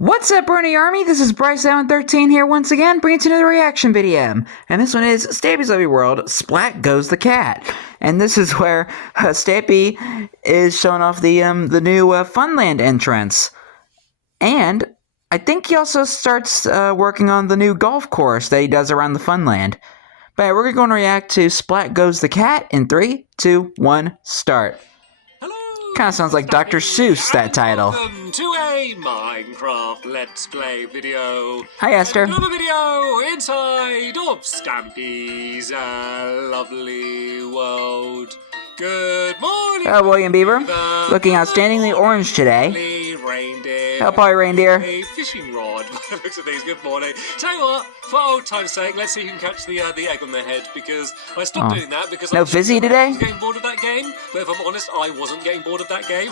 What's up, Bernie Army? This is BryceAllen13 here once again, bringing you another reaction video. And this one is Stampy's Lovely World, Splat Goes the Cat. And this is where Stampy is showing off the new Funland entrance. And I think he also starts working on the new golf course that he does around the Funland. But yeah, we're going to react to Splat Goes the Cat in 3, 2, 1, start. Kind of sounds like Dr. Seuss, that title. Welcome to a Minecraft Let's Play video. Hi, Esther. Another video inside of Stampy's Lovely World. Good morning. Hello, William Beaver. Looking outstandingly orange today. Reindeer. Hello, Polly Reindeer. A fishing rod. Looks at these. Good morning. Tell you what, for old time's sake, let's see who can catch the egg on their head, because I stopped doing that because no Fizzy today? I was getting bored of that game. But if I'm honest, I wasn't getting bored of that game.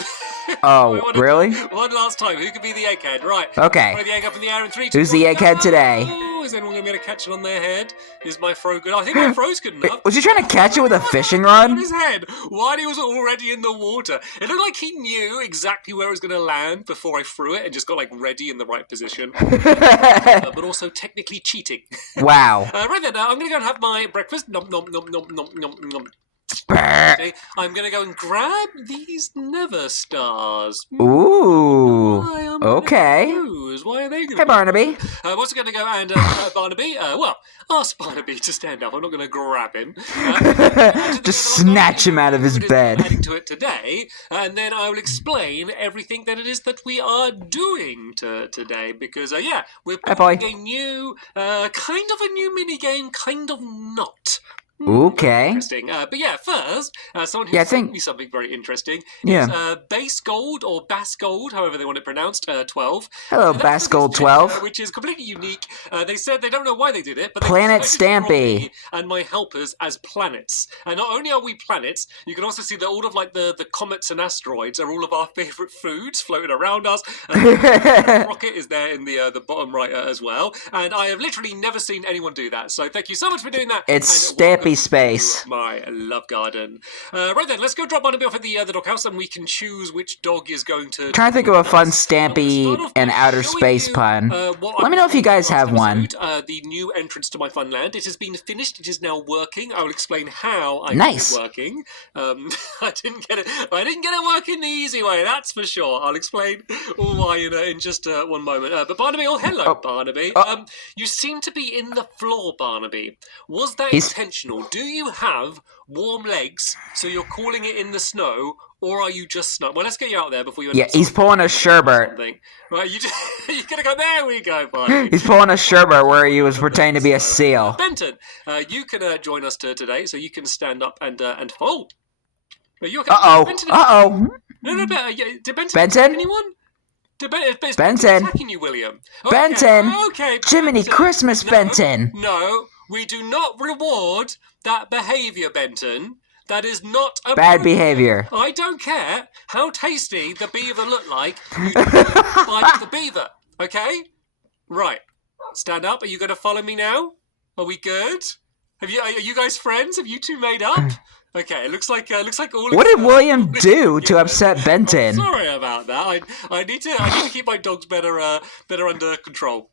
Oh, really? One last time. Who could be the egghead? Right. Okay. Throw the egg up in the air in 3, 2, Who's the egghead today? Oh, is anyone going to be able to catch it on their head? Is my throw good? I think my throw's good enough. Was he trying to catch it with a fishing rod? On his head, while he was already in the water. It looked like he knew exactly where it was going to land before I threw it and just got like ready in the right position. But also technically cheating. Wow. Right then, I'm going to go and have my breakfast. Nom nom nom nom nom nom nom. Okay, I'm going to go and grab these Never Stars. Ooh. Okay. Why are they going to Hey, Barnaby. I'm also going to go and Barnaby, well, ask Barnaby to stand up. I'm not going to grab him. Just snatch him out of his bed. Adding to it today, and then I will explain everything that it is that we are doing today. Because, yeah, we're playing a new, kind of a new mini game, kind of not. Okay. Interesting. But yeah, first, someone who sent me something very interesting is Base Gold, or Bass Gold, however they want it pronounced, 12. Hello, Bass Gold 12. Which is completely unique. They said they don't know why they did it, but they Planet decided to draw Stampy me and my helpers as planets. And not only are we planets, you can also see that all of like the comets and asteroids are all of our favourite foods floating around us. The rocket is there in the bottom right as well. And I have literally never seen anyone do that. So thank you so much for doing that. It's Stampy space. My love garden. Right then, let's go drop Barnaby off at the doghouse, and we can choose which dog is going to. Trying to think of a fun Stampy and outer space pun. Let me know if you guys have one. The new entrance to my fun land. It has been finished. It is now working. I will explain how I got it working. I didn't get it working the easy way. That's for sure. I'll explain why in just one moment. But Barnaby, hello, Barnaby. You seem to be in the floor, Barnaby. Was that intentional? Do you have warm legs, so you're calling it in the snow, or are you just snow? Well, let's get you out there before you. Yeah, he's pulling a sherbet. Right, you're gonna go. There we go, Barnaby. He's pulling a sherbet where he was pretending to be a seal. Benton, you can join us today, so you can stand up and oh. Uh-oh. No, did Benton Benton? Anyone? Benton. Attacking you, William. Benton. Okay. Jiminy Christmas, Benton. No, we do not reward that behaviour, Benton. That is not a bad behaviour. I don't care how tasty the beaver looked like. You do not like the beaver, okay? Right. Stand up. Are you going to follow me now? Are we good? Are you guys friends? Have you two made up? Okay, it looks like all. What did William do to upset Benton? Sorry about that. I need to keep my dogs better under control.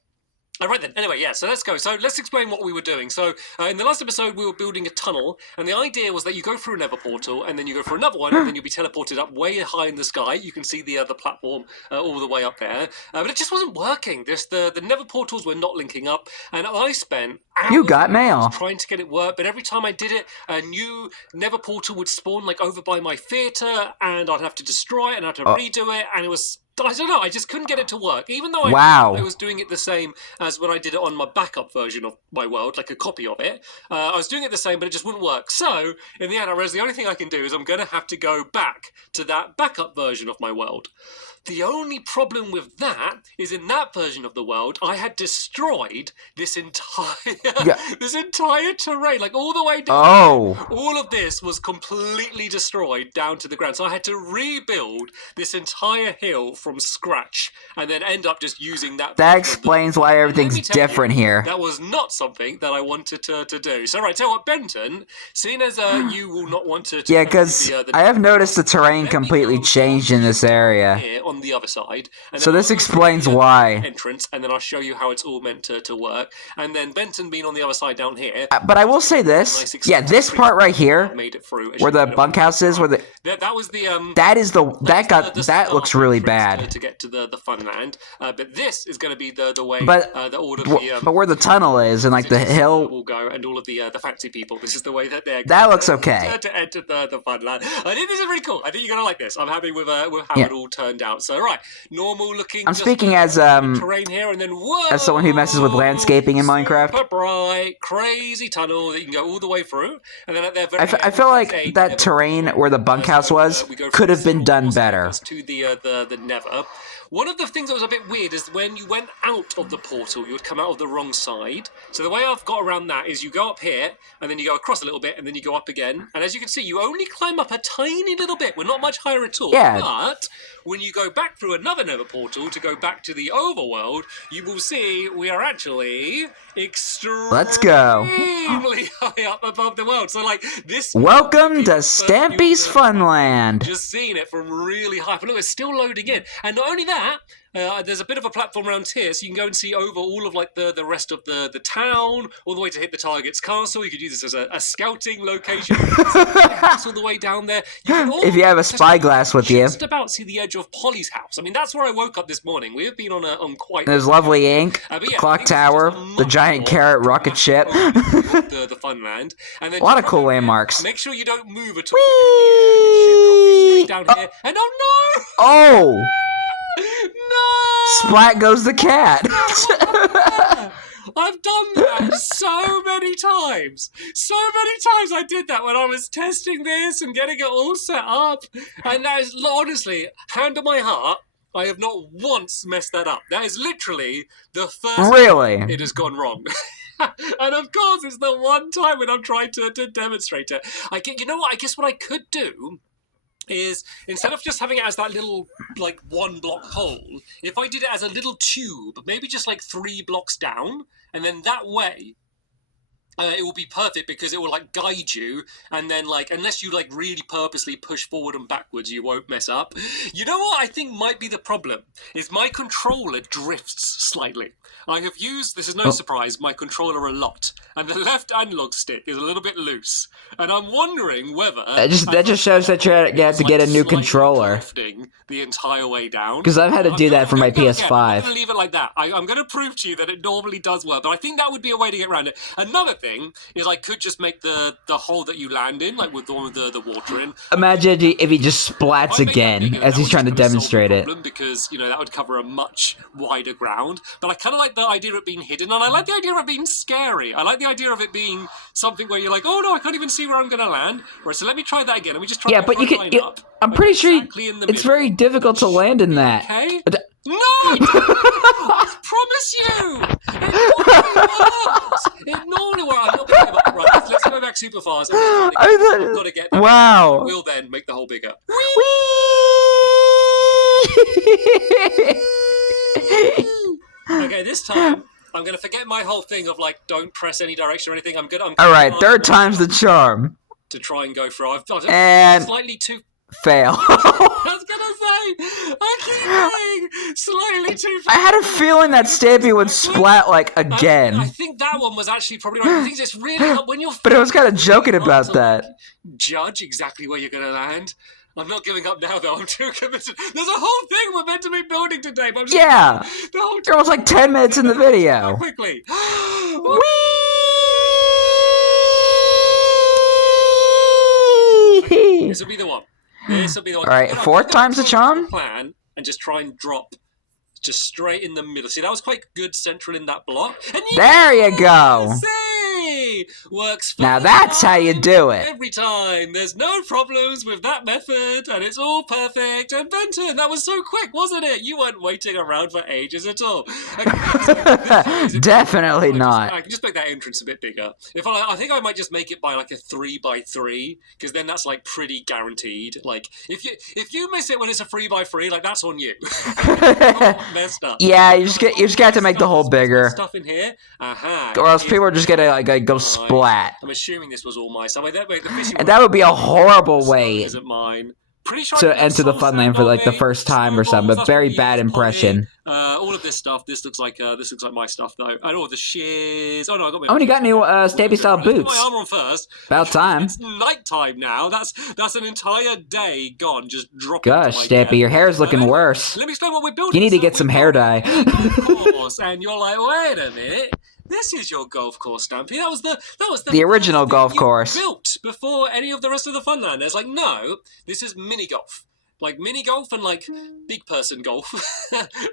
Right then, anyway, yeah, so let's go. So let's explain what we were doing. So in the last episode, we were building a tunnel, and the idea was that you go through a nether portal, and then you go through another one, and then you'll be teleported up way high in the sky. You can see the platform all the way up there. But it just wasn't working. The nether portals were not linking up, and I spent hours trying to get it work, but every time I did it, a new nether portal would spawn like over by my theatre, and I'd have to destroy it, and I'd have to redo it, and it was... I don't know, I just couldn't get it to work. Even though I was doing it the same as when I did it on my backup version of my world, like a copy of it. I was doing it the same, but it just wouldn't work. So, in the end, I realized the only thing I can do is I'm going to have to go back to that backup version of my world. The only problem with that is in that version of the world, I had destroyed this entire terrain, like all the way down. All of this was completely destroyed down to the ground. So I had to rebuild this entire hill from scratch and then end up just using that. That explains why everything's different here. That was not something that I wanted to do. So right, tell you what, Benton, seeing as you will not want to... Yeah, because I have noticed the terrain completely changed in this area. Here on the other side. And So then this I'll go through explains the why. entrance, and then I'll show you how it's all meant to work. And then Benton being on the other side down here. But I will say this. Yeah, this part right here, made it through, where the bunkhouse is, where the that was the that looks really bad. To get to the fun land, but this is going to be the way But all of the but where the tunnel is and like the hill will go, and all of the fancy people. This is the way that they're. That looks okay. To enter the fun land. I think this is really cool. I think you're gonna like this. I'm happy with how it all turned out. So right, normal looking. I'm speaking as terrain here, and then whoa, as someone who messes with landscaping in Minecraft. Super bright, crazy tunnel that you can go all the way through, and then at their very I feel like that terrain where the bunkhouse was could have been done better. To the Nether. One of the things that was a bit weird is when you went out of the portal, you would come out of the wrong side. So the way I've got around that is you go up here, and then you go across a little bit, and then you go up again. And as you can see, you only climb up a tiny little bit. We're not much higher at all. Yeah. But when you go back through another Nether portal to go back to the overworld, you will see we are actually extremely high up above the world. So like this. Welcome to Stampy's Funland. Just seeing it from really high. But look, it's still loading in. And not only that, there's a bit of a platform around here, so you can go and see over all of like the rest of the town, all the way to hit the target's castle. You could use this as a scouting location. It's all the way down there. If you have a spyglass with you. Just about see the edge of Polly's house. I mean, that's where I woke up this morning. We have been on quite. There's lovely ink, clock tower, the giant carrot rocket ship. the fun land. And then a lot of cool landmarks. Make sure you don't move at all. It should drop you straight down here. And oh no! Oh! No! Splat goes the cat. I've done that so many times. So many times I did that when I was testing this and getting it all set up. And that is, honestly, hand on my heart, I have not once messed that up. That is literally the first time it has gone wrong. And of course, it's the one time when I'm trying to demonstrate it. You know what? I guess what I could do is instead of just having it as that little like 1 block hole, if I did it as a little tube, maybe just like 3 blocks down, and then that way it will be perfect because it will like guide you, and then like unless you like really purposely push forward and backwards, you won't mess up. You know what I think might be the problem is my controller drifts slightly. I have used, this is no surprise, my controller a lot, and the left analog stick is a little bit loose, and I'm wondering whether that just shows that you have to get a new controller. Drifting the entire way down. Because I've had to do that for my PS5. I'm going to leave it like that. I'm going to prove to you that it normally does work, but I think that would be a way to get around it. Another thing is I could just make the hole that you land in, like with all of the water in. Imagine if he just splats again as he's trying to demonstrate it. Because, you know, that would cover a much wider ground. But I kind of like the idea of it being hidden, and I like the idea of it being scary. I like the idea of it being something where you're like, oh no, I can't even see where I'm going to land. Right, so let me try that again. Let me just try that but you can. I'm pretty sure it's very difficult to land in that. Okay. No! I promise you! It normally works. I'm not going to give up. Right, let's go back super fast. I've got to get that. Wow. We'll then make the hole bigger. Okay, this time I'm going to forget my whole thing of like don't press any direction or anything. All right, third time's the charm. To try and go through. I've and slightly too. Fail. I was gonna say, I keep going slightly too fast. I had a feeling that Stampy would splat like again. I think that one was actually probably right. I think it's really when you're. But I was kind of joking about that. Judge exactly where you're gonna land. I'm not giving up now, though. I'm too committed. There's a whole thing we're meant to be building today. But I'm just the whole there was like 10 minutes in the video. Quickly. Okay, this will be the one. This will be the one. All right, 4th time's the charm. Plan and just try and drop just straight in the middle. See, that was quite good central in that block. And there you go. Works now that's how you do it. Every time. There's no problems with that method, and it's all perfect. And Benton, that was so quick, wasn't it? You weren't waiting around for ages at all. Okay, so definitely not. I can just make that entrance a bit bigger. I think I might just make it by like a 3x3, because then that's like pretty guaranteed. Like if you miss it when it's a 3x3, like that's on you. Messed up. Yeah, you just got to make the hole bigger. Stuff in here, or else people are just gonna like go splat. I'm assuming this was all my stuff. And that would be a horrible way. Isn't mine. Pretty sure to enter the fun lane for like the first time or something, but very bad impression. All of this stuff. This looks like my stuff though. I know the shears. Oh no, I got my. Oh, and you got new Stampy style Let's put boots. my armor on first. About time. It's nighttime now. That's an entire day gone. Just dropping. Gosh, Stampy, your hair's looking worse. Let me explain what we're building. You need to get some hair dye. Of course, and you're like, wait a minute. This is your golf course, Stampy. That was the original golf course built before any of the rest of the Funland. It's like, no, this is mini golf. Like mini golf and like big person golf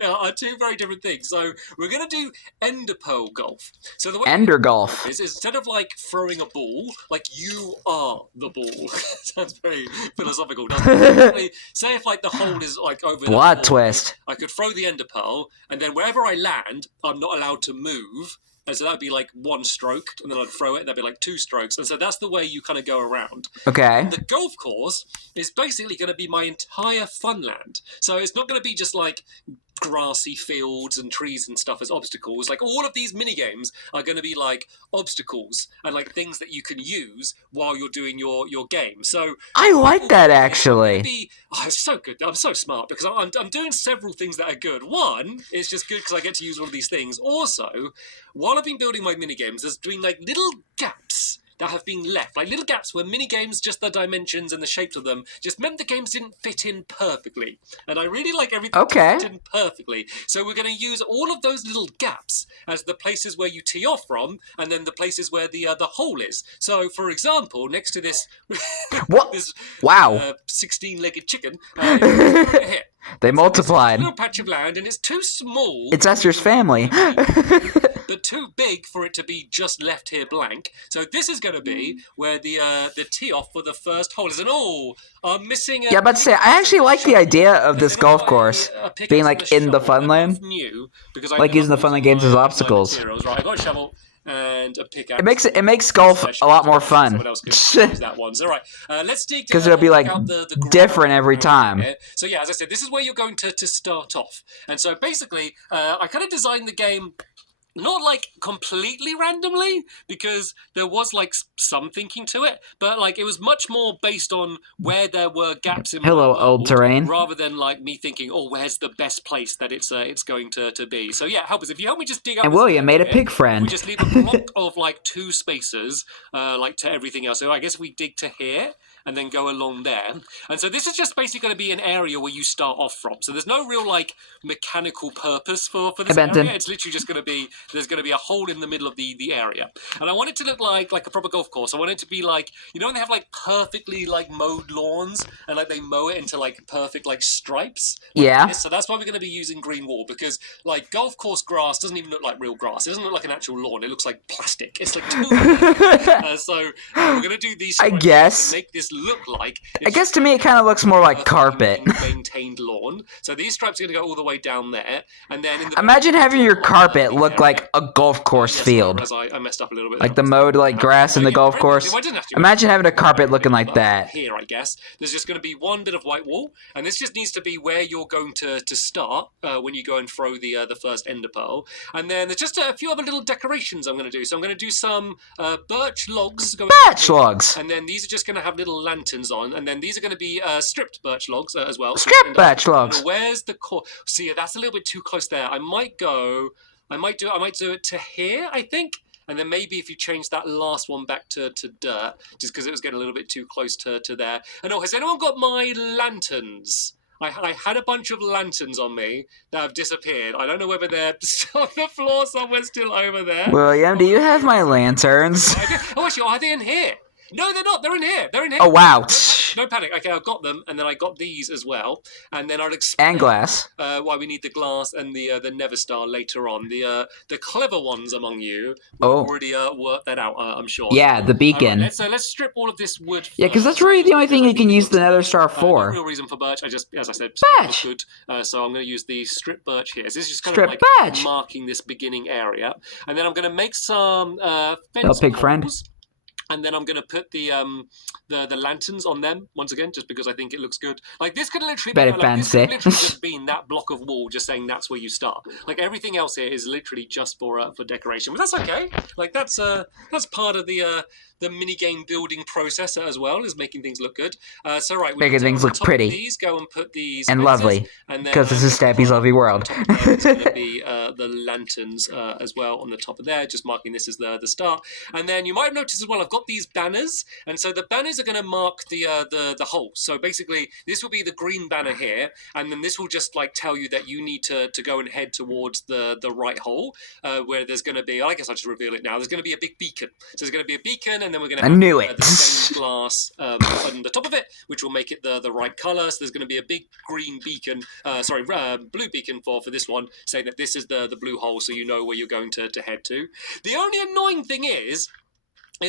are two very different things. So we're gonna do ender pearl golf. So the way ender golf is instead of like throwing a ball, like you are the ball. Sounds very philosophical, doesn't it? Say if like the hole is like over plot twist. I could throw the ender pearl, and then wherever I land, I'm not allowed to move. And so that would be like one stroke, and then I'd throw it, and that'd be like two strokes. And so that's the way you kind of go around. Okay. The golf course is basically going to be my entire funland. So it's not going to be just like grassy fields and trees and stuff as obstacles. Like all of these mini games are going to be like obstacles and like things that you can use while you're doing your game. So I like that actually. It's so good. I'm so smart because I'm doing several things that are good. One, it's just good because I get to use all of these things. Also, while I've been building my mini games, there's been like little gaps that have been left, like little gaps where mini games, just the dimensions and the shapes of them, just meant the games didn't fit in perfectly. And I really like everything to fit in perfectly. So we're going to use all of those little gaps as the places where you tee off from, and then the places where the hole is. So, for example, next to this, this 16-legged chicken, here. They multiplied. It's a little patch of land, and it's too small. It's Esther's family. But too big for it to be just left here blank. So this is going to be where the tee off for the first hole is. And I'm missing. Yeah, but say I actually like the idea of this golf course being like in the fun lane, like using the fun lane games as obstacles. Right, I got a shovel and a pickaxe. It makes golf a lot more fun. Someone else could use that one. So right, let's dig because it'll be like the different every time. So yeah, as I said, this is where you're going to start off. And so basically, I kind of designed the game not like completely randomly, because there was like some thinking to it, but like it was much more based on where there were gaps in old terrain, rather than like me thinking, oh, where's the best place that it's going to be. So yeah, help us. If you help me just dig up. And William made a pig friend. We just leave a block of like 2 spaces, like to everything else. So I guess we dig to here and then go along there. And so this is just basically going to be an area where you start off from. So there's no real like mechanical purpose for this area. It's literally just going to be, there's going to be a hole in the middle of the area. And I want it to look like a proper golf course. I want it to be like, you know when they have like perfectly like mowed lawns and like they mow it into like perfect like stripes? Yeah. So that's why we're going to be using green wool, because like golf course grass doesn't even look like real grass. It doesn't look like an actual lawn. It looks like plastic. It's like too so we're going to do these stripes to make this look like. I guess to me it kind of looks more like carpet. Maintained lawn. So these stripes are going to go all the way down there, and then imagine having your carpet look like a golf course field. I messed up a little bit. Like the mowed like grass in the golf course. Imagine having a carpet looking like that. Here, I guess there's just going to be one bit of white wall, and this just needs to be where you're going to start when you go and throw the first ender pearl. And then there's just a few other little decorations I'm going to do. So I'm going to do some birch logs. And then these are just going to have little lanterns on, and then these are going to be stripped birch logs as well. Stripped birch logs. Where's the core? See, that's a little bit too close there. I might do it to here, I think. And then maybe if you change that last one back to dirt, just because it was getting a little bit too close to there. And has anyone got my lanterns? I had a bunch of lanterns on me that have disappeared. I don't know whether they're on the floor somewhere still over there. William, do you have my lanterns? Oh, actually, are they in here? No, they're not. They're in here. They're in here. Oh, wow. No panic. Okay, I've got them, and then I got these as well. And then I'll explain and glass. Why we need the glass and the Never Star later on. The clever ones among you will already work that out, I'm sure. Yeah, the beacon. Right, let's strip all of this wood. Yeah, because that's really the only thing you can use the Nether Star for. No real reason for birch. I just, as I said, birch. Good. So I'm going to use the strip birch here. So this is just kind of like marking this beginning area, and then I'm going to make some fence pig friend. And then I'm going to put the lanterns on them once again, just because I think it looks good. Like this could literally be fancy. This could literally just been that block of wall, just saying that's where you start. Like everything else here is literally just for decoration, but that's okay. Like that's part of the minigame building process as well as making things look good. So right, we Making things look pretty. These, go and put these and lovely. And then, because this is Stampy's lovely world. On top of that, it's going to be the lanterns as well on the top of there, just marking this as the start. And then you might have noticed as well, I've got these banners, and so the banners are going to mark the hole. So basically, this will be the green banner here, and then this will just like tell you that you need to go and head towards the right hole, where there's going to be. I guess I'll just reveal it now. There's going to be a big beacon. So there's going to be a beacon, and then we're going to have the stained glass on the top of it, which will make it the right color. So there's going to be a big green beacon, blue beacon for this one, saying that this is the blue hole, so you know where you're going to head to. The only annoying thing is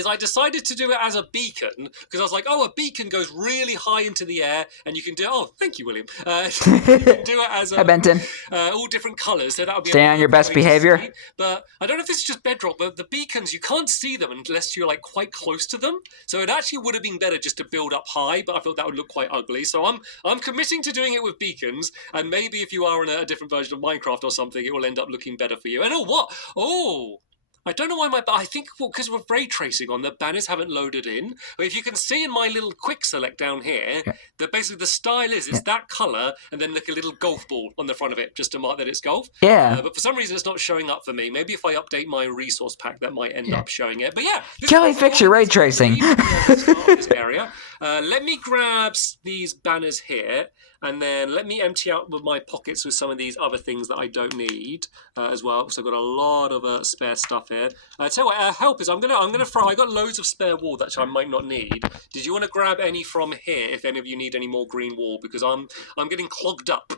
I decided to do it as a beacon because I was like, oh, a beacon goes really high into the air, and you can do. Oh, thank you, William. You can do it as Hi, Benton. All different colours, so that would be. Stay on your best behaviour. But I don't know if this is just bedrock, but the beacons you can't see them unless you're like quite close to them. So it actually would have been better just to build up high, but I thought that would look quite ugly. So I'm committing to doing it with beacons, and maybe if you are in a different version of Minecraft or something, it will end up looking better for you. And I don't know why I think because with ray tracing on, the banners haven't loaded in. But if you can see in my little quick select down here, that basically the style is it's that colour and then like a little golf ball on the front of it just to mark that it's golf. Yeah. But for some reason it's not showing up for me. Maybe if I update my resource pack, that might end up showing it. But yeah. Kelly, fix your ray tracing. This area. Let me grab these banners here. And then let me empty out my pockets with some of these other things that I don't need as well. So I've got a lot of spare stuff here. Tell you what, help is I'm gonna throw. I got loads of spare wool that I might not need. Did you want to grab any from here? If any of you need any more green wool, because I'm getting clogged up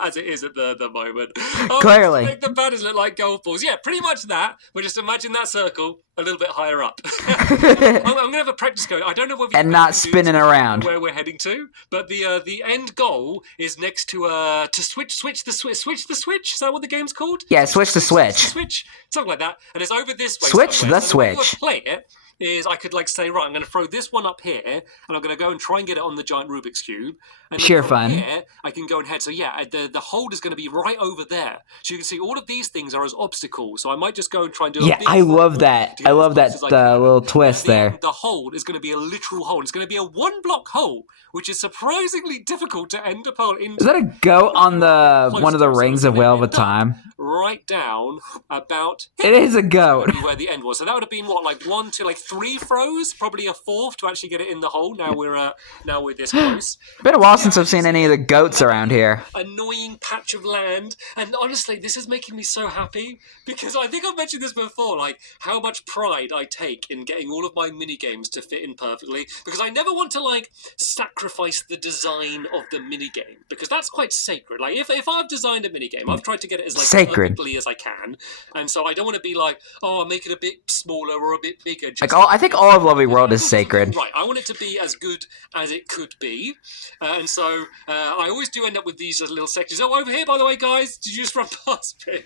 as it is at the moment. Clearly, make the banners look like golf balls. Yeah, pretty much that. But just imagine that circle a little bit higher up. I'm gonna have a practice go. I don't know whether and not spinning around where we're heading to, but the end goal is next to switch the switch. Is that what the game's called? Yeah, switch the switch. Something like that. And it's over this way. Switch somewhere. the so the way switch. play it is I could like say, right, I'm going to throw this one up here, and I'm going to go and try and get it on the giant Rubik's Cube. And Sheer fun. Here, I can go and head. So yeah, the hold is going to be right over there. So you can see all of these things are as obstacles. So I might just go and try and do. Yeah, I love that. I love that little twist there. The hold is going to be a literal hole. It's going to be a 1-block hole, which is surprisingly difficult to end up on. Is that a goat on the one of the rings of Wheel of a Time? Right down about. It is a goat. Where the end was. So that would have been what, like 1 to 3 throws, probably a 4th to actually get it in the hole. Now we're this close. Been a while since I've seen any of the goats around here. Annoying patch of land, and honestly, this is making me so happy because I think I've mentioned this before, like how much pride I take in getting all of my mini games to fit in perfectly. Because I never want to sacrifice the design of the mini game because that's quite sacred. Like if I've designed a mini game, I've tried to get it as sacred perfectly as I can, and so I don't want to be like, oh, I'll make it a bit smaller or a bit bigger. I think all of Lovely World is sacred. Right, I want it to be as good as it could be, and so I always do end up with these little sections. Oh, over here, by the way, guys, did you just run past me?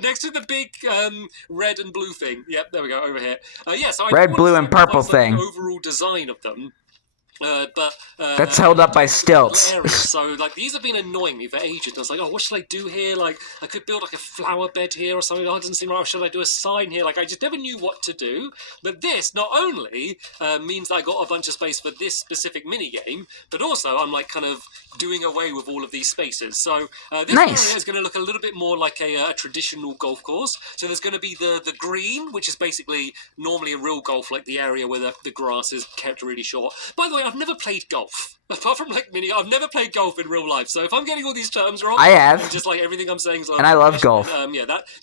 Next to the big red and blue thing. Yep, there we go, over here. So red, blue, and purple thing. The overall design of them. But that's held up by stilts. So these have been annoying me for ages. I was like, oh, what should I do here? Like I could build a flower bed here or something. Oh, it doesn't seem right. Should I do a sign here? I just never knew what to do. But this not only means that I got a bunch of space for this specific mini game, but also I'm kind of doing away with all of these spaces. So this area is going to look a little bit more like a traditional golf course. So there's going to be the green, which is basically normally a real golf, like the area where the grass is kept really short. By the way, I've never played golf. Apart from mini, I've never played golf in real life. So if I'm getting all these terms wrong, I have. Just everything I'm saying is and I love golf.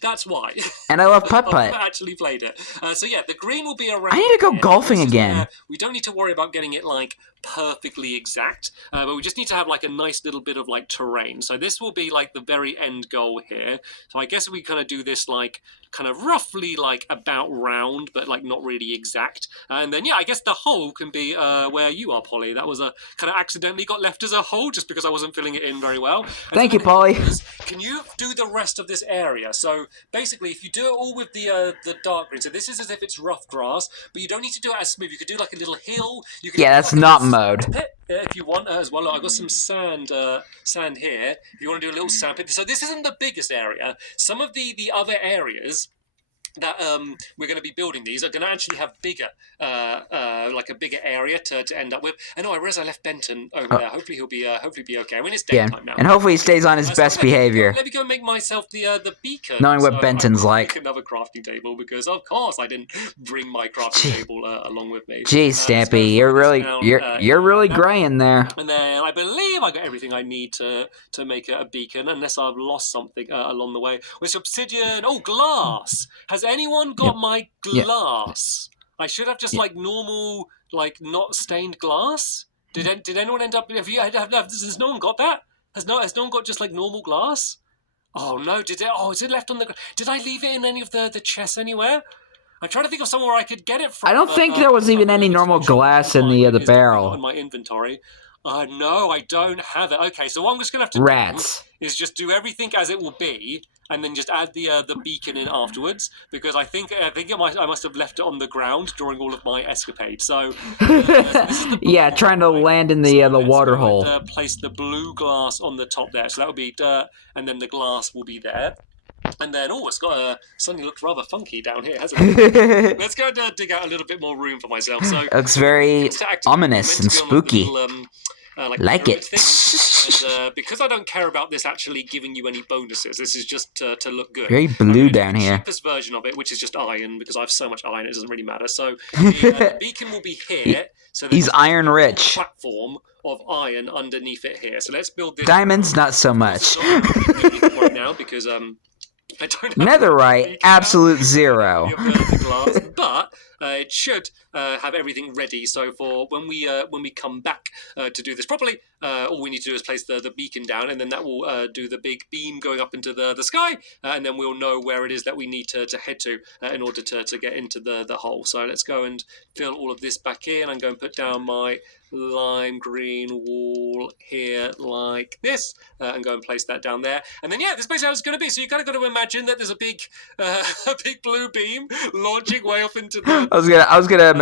That's why. And I love putt-putt. I've never actually played it. The green will be around. I need to go golfing again. We don't need to worry about getting it perfectly exact, but we just need to have a nice little bit of terrain. So this will be the very end goal here. So I guess we kind of do this kind of roughly about round, but not really exact. And then I guess the hole can be where you are, Polly. That was a kind of accidentally got left as a hole just because I wasn't filling it in very well. Thank you, Polly. Can you do the rest of this area? So basically, if you do it all with the dark green, so this is as if it's rough grass, but you don't need to do it as smooth. You could do a little hill. You could that's not mode. If you want as well. I've got some sand here. If you want to do a little sand pit. So this isn't the biggest area. Some of the other areas that we're going to be building these are going to actually have bigger, like a bigger area to end up with. And I realize I left Benton over there. Hopefully he'll be okay. I mean, it's daytime now. And hopefully he stays on his best behavior. Let me go and make myself the beacon. Knowing what Benton's like. Make another crafting table because of course I didn't bring my crafting table along with me. Geez, Stampy, you're really graying there. And then I believe I got everything I need to make a beacon, unless I've lost something along the way. With obsidian, glass. Has anyone got my glass? I should have just like normal, like not stained glass. Did anyone end up? Has no one got that? Has no one got just like normal glass? Oh no! Did it? Oh, is it left on the? Did I leave it in any of the chests anywhere? I'm trying to think of somewhere I could get it from. I don't think there was even any normal glass in the barrel. In my inventory. No, I don't have it. Okay, so what I'm just gonna have to do is just do everything as it will be, and then just add the beacon in afterwards, because I think I must have left it on the ground during all of my escapade. So, this is the trying to land in the water hole. Place the blue glass on the top there, so that would be dirt, and then the glass will be there. And then, it's got suddenly looked rather funky down here, hasn't it? Let's go dig out a little bit more room for myself. So it looks very ominous and spooky. Like it. And, because I don't care about this actually giving you any bonuses, this is just to look good. Very blue down here. The cheapest version of it, which is just iron, because I have so much iron, it doesn't really matter. So the beacon will be here. So he's iron rich. Platform of iron underneath it here. So let's build this. Diamonds, not so much. Right now, because I don't have netherite, absolute zero. But it should have everything ready. So for when we come back to do this properly, all we need to do is place the beacon down, and then that will do the big beam going up into the sky, and then we'll know where it is that we need to head to in order to get into the hole. So let's go and fill all of this back in. I'm going to put down my lime green wall here like this, and go and place that down there. And then this is basically how it's going to be. So you kind of got to imagine that there's a big blue beam launching way off into the. I was gonna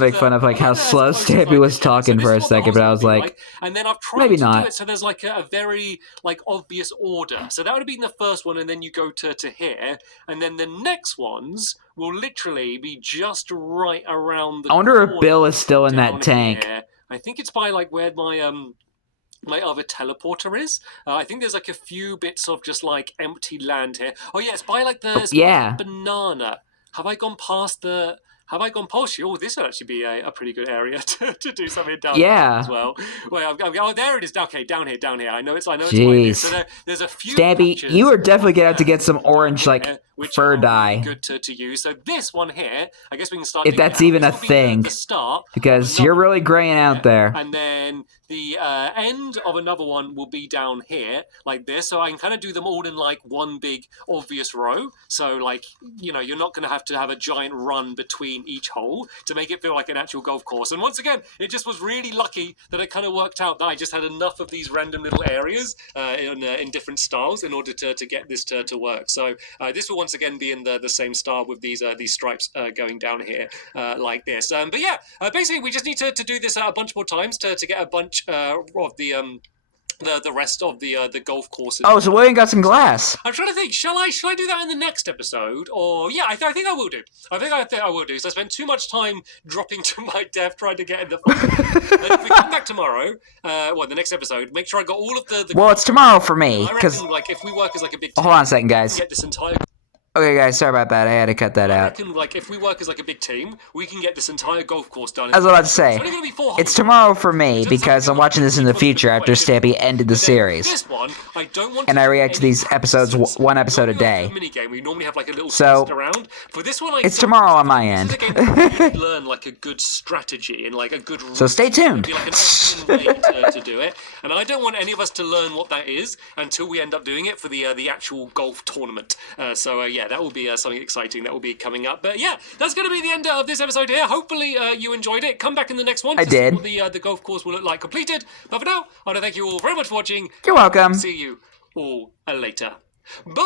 make fun of like how slow Stampy was talking for a second, but I was like, and then I've tried maybe to not. do it so there's like a very like obvious order. So that would have been the first one, and then you go to here, and then the next ones will literally be just right around the. I wonder if Bill is still in that tank. Here. I think it's by like where my my other teleporter is. I think there's like a few bits of just like empty land here. Oh yeah, it's by like the banana. Have I gone past the? Have I gone past you? Oh, this would actually be a pretty good area to do something down there as well. Wait, there it is. Okay, down here. I know it's Jeez. So there's a few. Stampy, you are definitely gonna have to get some orange fur dye. Good to use. So this one here, I guess we can start. If that's even a thing, because you're really graying out there. And then the end of another one will be down here, like this. So I can kind of do them all in like one big obvious row. So like, you're not going to have a giant run between each hole to make it feel like an actual golf course. And once again, it just was really lucky that it kind of worked out that I just had enough of these random little areas in different styles in order to get this to work. So this will once again be in the same style with these stripes going down here like this. But yeah, basically we just need to do this a bunch more times to get a bunch of the rest of the golf course. Oh, so William got some glass. I'm trying to think. Shall I do that in the next episode? Or I think I will do. I think I will do. Because I spent too much time dropping to my death trying to get in the. If we come back tomorrow, the next episode, make sure I got all of the. Well, it's tomorrow for me because like if we work as like a big team, hold on a second, guys. Get this entire. Okay, guys, sorry about that. I had to cut that out. I reckon, like, if we work as like a big team, we can get this entire golf course done. That's what I was about to say. It's tomorrow for me because I'm watching this in the future after Stampy ended the series. This one, I don't want and I react to these episodes one episode a day. We normally have like a little so around. For this one, it's tomorrow on my end. This is a game where you learn like a good strategy and like a good. So stay tuned. Like an way to do it, and I don't want any of us to learn what that is until we end up doing it for the actual golf tournament. So that will be something exciting that will be coming up. But yeah, that's going to be the end of this episode here. Hopefully you enjoyed it. Come back in the next one to see what the golf course will look like completed. But for now, I want to thank you all very much for watching. You're welcome. See you all later. Bye!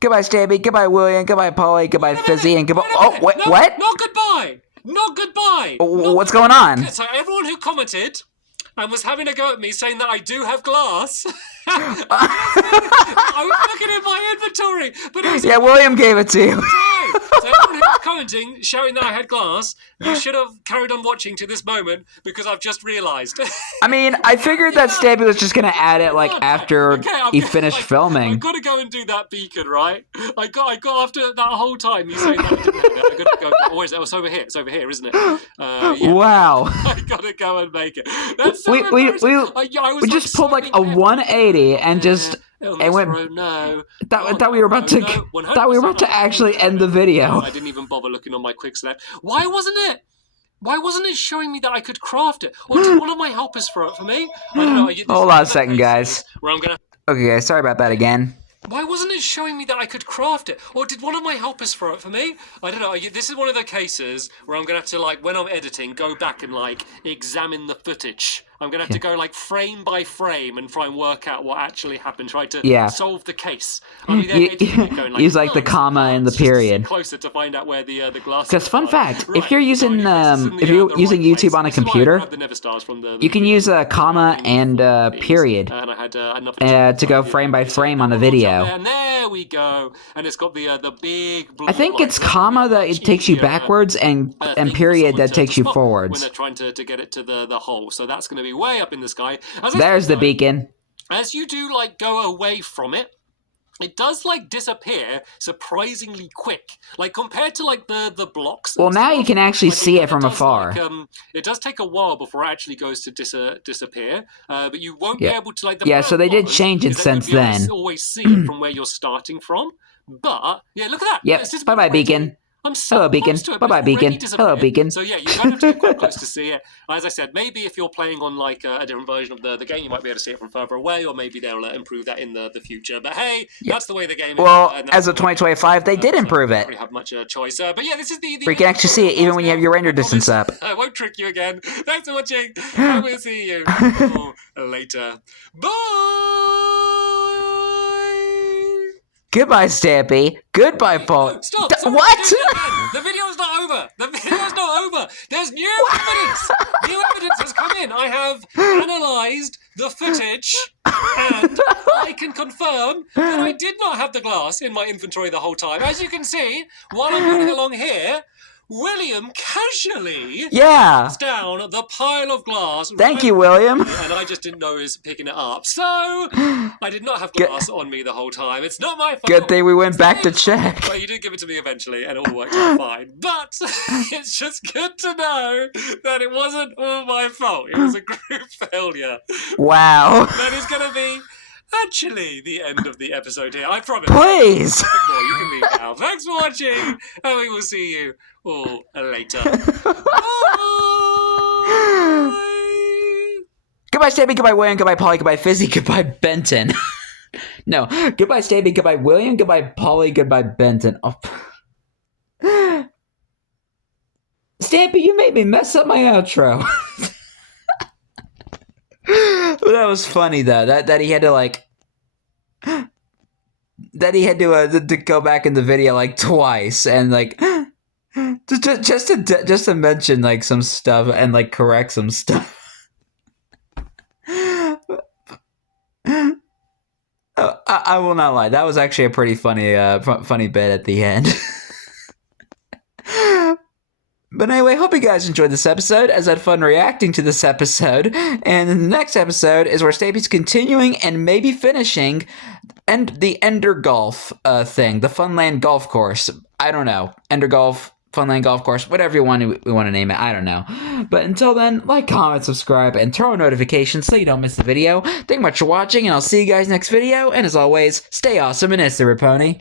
Goodbye, Stampy. Goodbye, William. Goodbye, Polly. Goodbye, Fizzy. And goodbye... Oh, what? What? Not goodbye! Not goodbye! What's going on? So everyone who commented and was having a go at me saying that I do have glass... I was looking in my inventory. But it was Yeah, William gave it to you. time. So everyone who's commenting, showing that I had glass, you should have carried on watching to this moment because I've just realised. I mean, I figured that Stampy was just gonna add it like after Okay, he finished filming. I've got to go and do that beacon, right? I got after that whole time you saying that I didn't have it. I got to go. Oh, where is it? Oh, it's over here. It's over here, isn't it? Yeah. Wow. I got to go and make it. That's so we embarrassing. I was just pulled like a 180 and just and went. Thought we were about to actually end the video. I didn't even bother looking on my quick select. Why wasn't it? Why wasn't it showing me that I could craft it? Or did one of my helpers throw it for me? I don't know. Hold on a second, guys. Where I'm gonna. Okay, guys. Sorry about that again. Why wasn't it showing me that I could craft it? Or did one of my helpers throw it for me? I don't know. This is one of the cases where I'm going to have to, like, when I'm editing, go back and, like, examine the footage. I'm going to have to go, like, frame by frame and try and work out what actually happened. Try to solve the case. I mean, going, like, use, like, the comma and the period. Closer to find out where the glass. Because fun fact, if you're using YouTube on a computer, you can use a comma and period to go frame by frame on a video. And there we go. And it's got the big. I think it's comma that it takes you backwards and period that takes you forwards. When they're trying to get it to the hole. So that's going to be way up in the sky. There's the beacon. As you do, like, go away from it, it does, like, disappear surprisingly quick. Like, compared to, like, the blocks. Well, now you can actually see it from afar. Like, it does take a while before it actually goes to disappear. But you won't be able to, like... So they did change it since then. Always see it from where you're starting from. But, yeah, look at that. Yep, bye-bye, beacon. Hello, beacon. Bye-bye, beacon. Hello, beacon. So, yeah, you kind of have to get quite close to see it. As I said, maybe if you're playing on, like, a different version of the game, you might be able to see it from further away, or maybe they'll improve that in the future. But, hey, that's the way the game is. Well, as of 2025, they did improve it. You don't really have much choice. But, yeah, this is the... You can actually see it even when you have your render distance up. I won't trick you again. Thanks for watching. I will see you later. Bye! Goodbye, Stampy. Goodbye, Paul. Stop! What? The video's not over. The video's not over. There's new evidence. New evidence has come in. I have analysed the footage, and I can confirm that I did not have the glass in my inventory the whole time. As you can see, while I'm moving along here, William casually puts down the pile of glass. Thank you, William. And I just didn't know he was picking it up. So, I did not have glass on me the whole time. It's not my fault. Good thing we went back to check. But you did give it to me eventually, and it all worked out fine. But it's just good to know that it wasn't all my fault. It was a group failure. Wow. That is going to be... actually the end of the episode here. I promise. Please! You can leave now. Thanks for watching, and we will see you all later. Bye! Goodbye, Stampy. Goodbye, William. Goodbye, Polly. Goodbye, Fizzy. Goodbye, Benton. No. Goodbye, Stampy. Goodbye, William. Goodbye, Polly. Goodbye, Benton. Oh. Stampy, you made me mess up my outro. That was funny though. That he had to like to go back in the video like twice and like just to mention like some stuff and like correct some stuff. I will not lie. That was actually a pretty funny bit at the end. But anyway, hope you guys enjoyed this episode, as I had fun reacting to this episode. And the next episode is where Stampy's continuing and maybe finishing the Ender Golf thing, the Funland Golf Course. I don't know. Ender Golf, Funland Golf Course, whatever we want to name it. I don't know. But until then, like, comment, subscribe, and turn on notifications so you don't miss the video. Thank you much for watching, and I'll see you guys next video. And as always, stay awesome and it's the Pony.